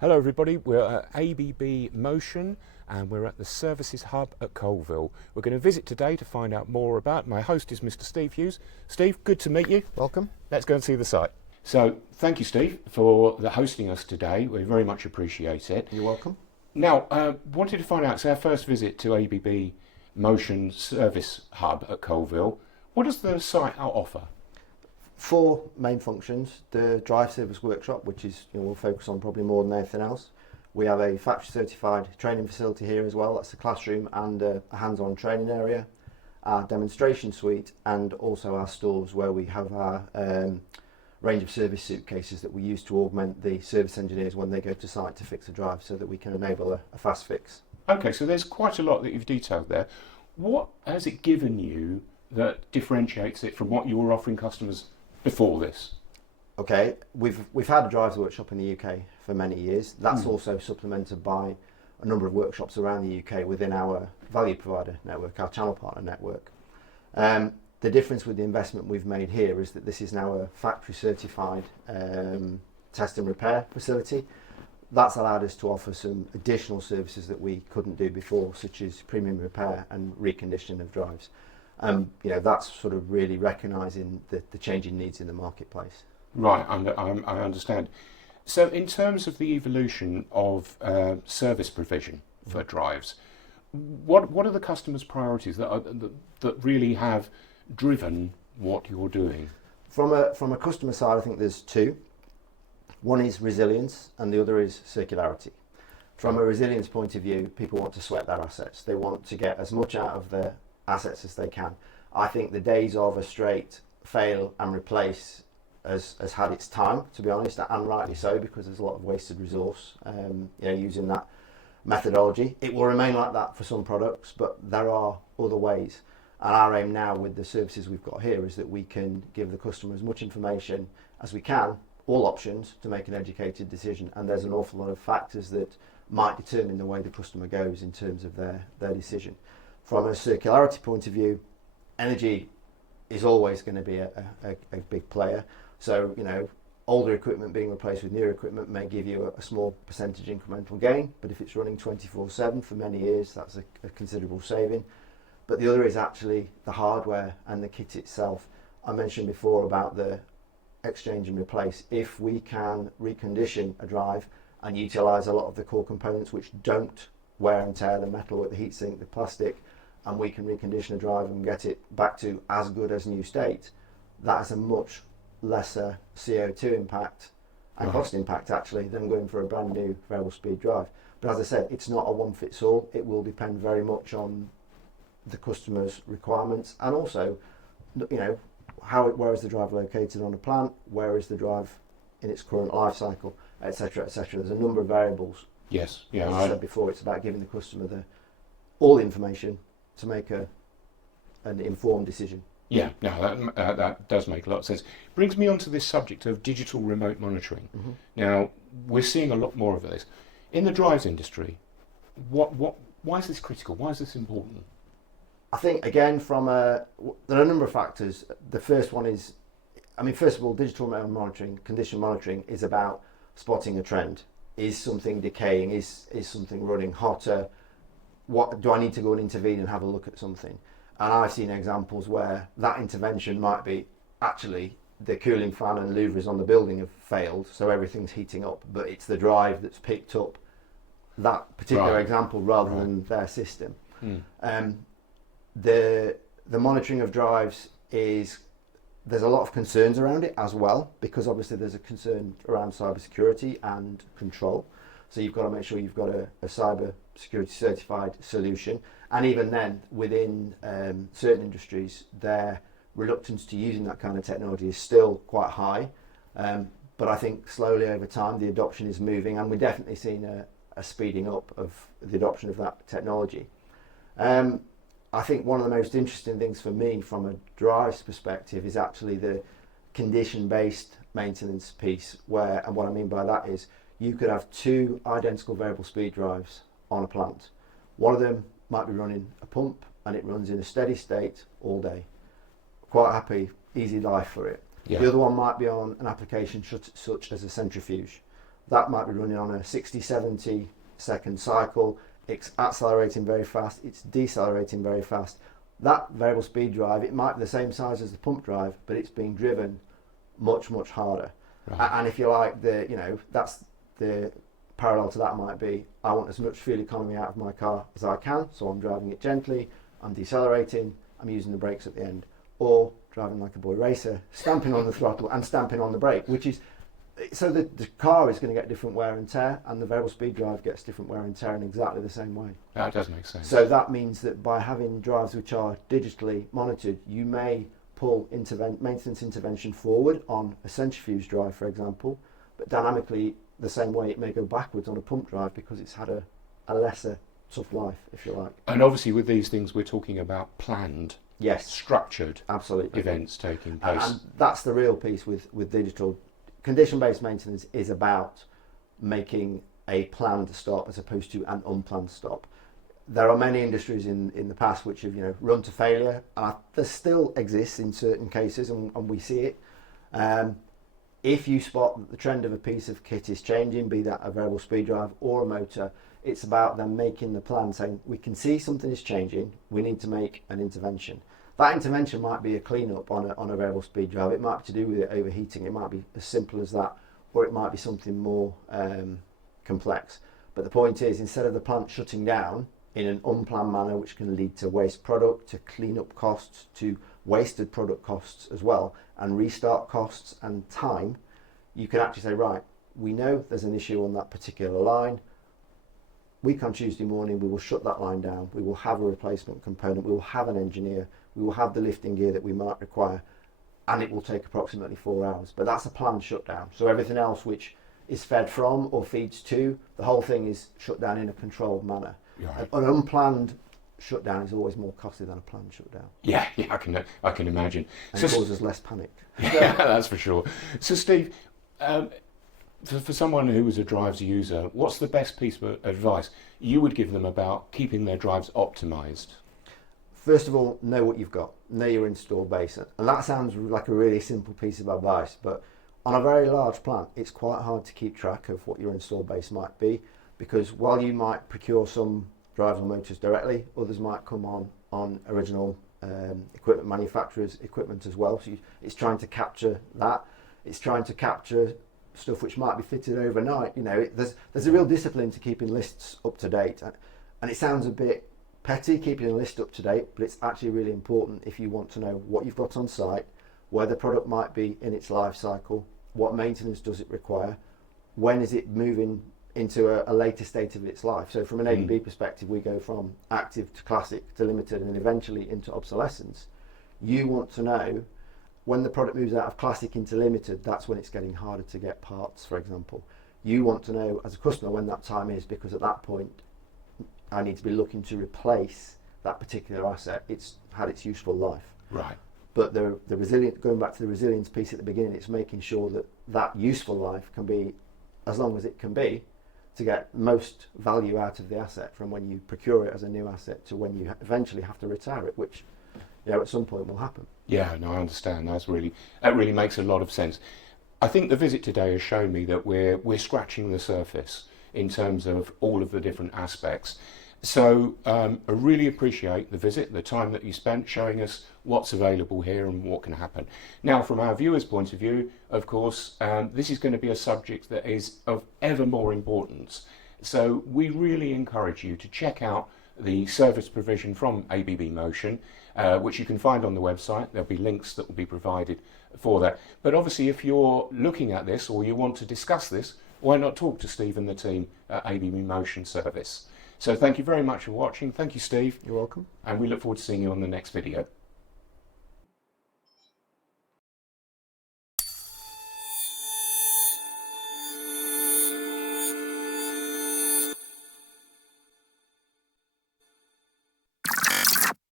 Hello everybody, we're at ABB Motion and we're at the Services Hub at Coalville. We're going to visit today to find out more about, my host is Mr. Steve Hughes. Steve, good to meet you. Welcome. Let's go and see the site. So thank you, Steve, for hosting us today. We very much appreciate it. You're welcome. Now, wanted to find out, it's our first visit to ABB Motion Service Hub at Coalville. What does the site offer? 4 main functions: the drive service workshop, which is we'll focus on probably more than anything else. We have a factory certified training facility here as well. That's a classroom and a hands-on training area, our demonstration suite, and also our stores where we have our range of service suitcases that we use to augment the service engineers when they go to site to fix a drive, so that we can enable a fast fix. Okay, so there's quite a lot that you've detailed there. What has it given you that differentiates it from what you were offering customers before this? Okay, we've had a drives workshop in the UK for many years. That's also supplemented by a number of workshops around the UK within our value provider network, our channel partner network. The difference with the investment we've made here is that this is now a factory certified test and repair facility. That's allowed us to offer some additional services that we couldn't do before, such as premium repair and reconditioning of drives. That's sort of really recognising the changing needs in the marketplace. Right, I understand. So in terms of the evolution of service provision for drives, what are the customers' priorities that really have driven what you're doing? From a customer side, I think there's 2. One is resilience and the other is circularity. From a resilience point of view, people want to sweat their assets. They want to get as much out of their assets as they can. I think the days of a straight fail and replace has had its time, to be honest, and rightly so, because there's a lot of wasted resource using that methodology. It will remain like that for some products, but there are other ways. And our aim now with the services we've got here is that we can give the customer as much information as we can, all options, to make an educated decision. And there's an awful lot of factors that might determine the way the customer goes in terms of their decision. From a circularity point of view, energy is always going to be a big player. So, older equipment being replaced with newer equipment may give you a small percentage incremental gain, but if it's running 24/7 for many years, that's a considerable saving. But the other is actually the hardware and the kit itself. I mentioned before about the exchange and replace. If we can recondition a drive and utilise a lot of the core components which don't wear and tear, the metal, the heatsink, the plastic, and we can recondition a drive and get it back to as good as new state, that is a much lesser CO2 impact and cost impact actually than going for a brand new variable speed drive. But as I said, it's not a one fits all. It will depend very much on the customer's requirements, and also where is the drive located on a plant, where is the drive in its current life cycle, etc., etc. There's a number of variables. Yes, yeah. As I said before, it's about giving the customer all the information to make an informed decision. Yeah, no, that does make a lot of sense. Brings me on to this subject of digital remote monitoring. Mm-hmm. Now, we're seeing a lot more of this. In the drives industry, why is this critical? Why is this important? I think, again, there are a number of factors. The first one is, first of all, digital remote monitoring, condition monitoring, is about spotting a trend. Is something decaying? Is something running hotter? What do I need to go and intervene and have a look at something? And I've seen examples where that intervention might be actually the cooling fan and louvers on the building have failed, so everything's heating up, but it's the drive that's picked up that particular example rather than their system. The monitoring of drives there's a lot of concerns around it as well, because obviously there's a concern around cybersecurity and control. So you've got to make sure you've got a cyber security certified solution. And even then, within certain industries, their reluctance to using that kind of technology is still quite high. But I think slowly over time, the adoption is moving, and we're definitely seeing a speeding up of the adoption of that technology. I think one of the most interesting things for me from a drives perspective is actually the condition-based maintenance piece, and what I mean by that is you could have 2 identical variable speed drives on a plant. One of them might be running a pump and it runs in a steady state all day. Quite happy, easy life for it. Yeah. The other one might be on an application such as a centrifuge. that might be running on a 60, 70 second cycle. It's accelerating very fast, it's decelerating very fast. That variable speed drive, it might be the same size as the pump drive, but it's being driven much, much harder. Right. And if you like, that's the parallel to that might be, I want as much fuel economy out of my car as I can, so I'm driving it gently, I'm decelerating, I'm using the brakes at the end, or driving like a boy racer, stamping on the throttle and stamping on the brake, which is, so the car is going to get different wear and tear, and the variable speed drive gets different wear and tear in exactly the same way. That does make sense. So that means that by having drives which are digitally monitored, you may pull maintenance intervention forward on a centrifuge drive, for example, but dynamically the same way it may go backwards on a pump drive because it's had a lesser tough life, if you like. And obviously with these things we're talking about planned, Yes, structured absolutely. events taking place. And that's the real piece with digital. Condition-based maintenance is about making a planned stop as opposed to an unplanned stop. There are many industries in the past which have run to failure, and there still exists in certain cases, and we see it. If you spot that the trend of a piece of kit is changing, be that a variable speed drive or a motor, it's about them making the plan, saying we can see something is changing, we need to make an intervention. That intervention might be a clean-up on a variable speed drive, it might be to do with it overheating, it might be as simple as that, or it might be something more complex. But the point is, instead of the plant shutting down in an unplanned manner, which can lead to waste product, to clean-up costs, to wasted product costs as well, and restart costs and time, you can actually say, right, we know there's an issue on that particular line. Week on Tuesday morning, we will shut that line down. We will have a replacement component. We will have an engineer. We will have the lifting gear that we might require, and it will take approximately 4 hours. But that's a planned shutdown. So everything else which is fed from or feeds to, the whole thing is shut down in a controlled manner. Right. An unplanned shutdown is always more costly than a planned shutdown. Yeah, I can imagine. And it causes less panic. Yeah, that's for sure. So Steve, for someone who was a drives user, what's the best piece of advice you would give them about keeping their drives optimised? First of all, know what you've got. Know your install base. And that sounds like a really simple piece of advice, but on a very large plant, it's quite hard to keep track of what your install base might be, because while you might procure some drives or motors directly, others might come on original equipment manufacturers' equipment as well. So it's trying to capture that. It's trying to capture stuff which might be fitted overnight. There's a real discipline to keeping lists up to date, and it sounds a bit petty keeping a list up to date, but it's actually really important if you want to know what you've got on site, where the product might be in its life cycle, what maintenance does it require, when is it moving into a later state of its life. So from an ABB perspective, we go from active to classic to limited and eventually into obsolescence. You want to know when the product moves out of classic into limited, that's when it's getting harder to get parts, for example. You want to know as a customer when that time is, because at that point I need to be looking to replace that particular asset. It's had its useful life. Right. But the resilient, going back to the resilience piece at the beginning, it's making sure that useful life can be as long as it can be, to get most value out of the asset from when you procure it as a new asset to when you eventually have to retire it, which at some point will happen. Yeah, no, I understand. That really makes a lot of sense. I think the visit today has shown me that we're scratching the surface in terms of all of the different aspects. So I really appreciate the visit, the time that you spent showing us what's available here and what can happen. Now, from our viewers' point of view, of course, this is going to be a subject that is of ever more importance. So we really encourage you to check out the service provision from ABB Motion, which you can find on the website. There'll be links that will be provided for that. But obviously, if you're looking at this or you want to discuss this, why not talk to Steve and the team at ABB Motion Service? So thank you very much for watching. Thank you, Steve. You're welcome. And we look forward to seeing you on the next video.